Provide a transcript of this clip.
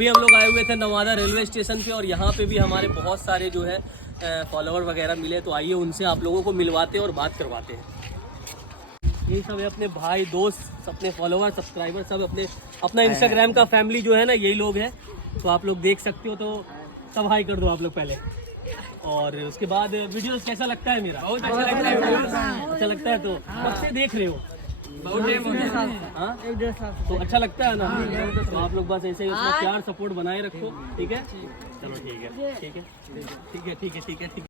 अभी हम लोग आए हुए थे नवादा रेलवे स्टेशन पे और यहाँ पे भी हमारे बहुत सारे जो है फॉलोवर वगैरह मिले, तो आइए उनसे आप लोगों को मिलवाते हैं और बात करवाते हैं। ये सब है अपने भाई दोस्त, अपने फॉलोवर सब्सक्राइबर, सब अपना इंस्टाग्राम का फैमिली जो है ना, यही लोग हैं। तो आप लोग देख सकते हो, तो सब हाई कर दो आप लोग पहले। और उसके बाद वीडियोस कैसा लगता है मेरा? बहुत अच्छा लगता है। अच्छा लगता है। तो कब से देख रहे हो? बहुत टाइम हो गया। एक डेढ़ साल। तो अच्छा लगता है ना? तो आप लोग बस ऐसे ही अपना प्यार सपोर्ट बनाए रखो, ठीक है? चलो ठीक है, ठीक है, ठीक है, ठीक है, ठीक है, ठीक है।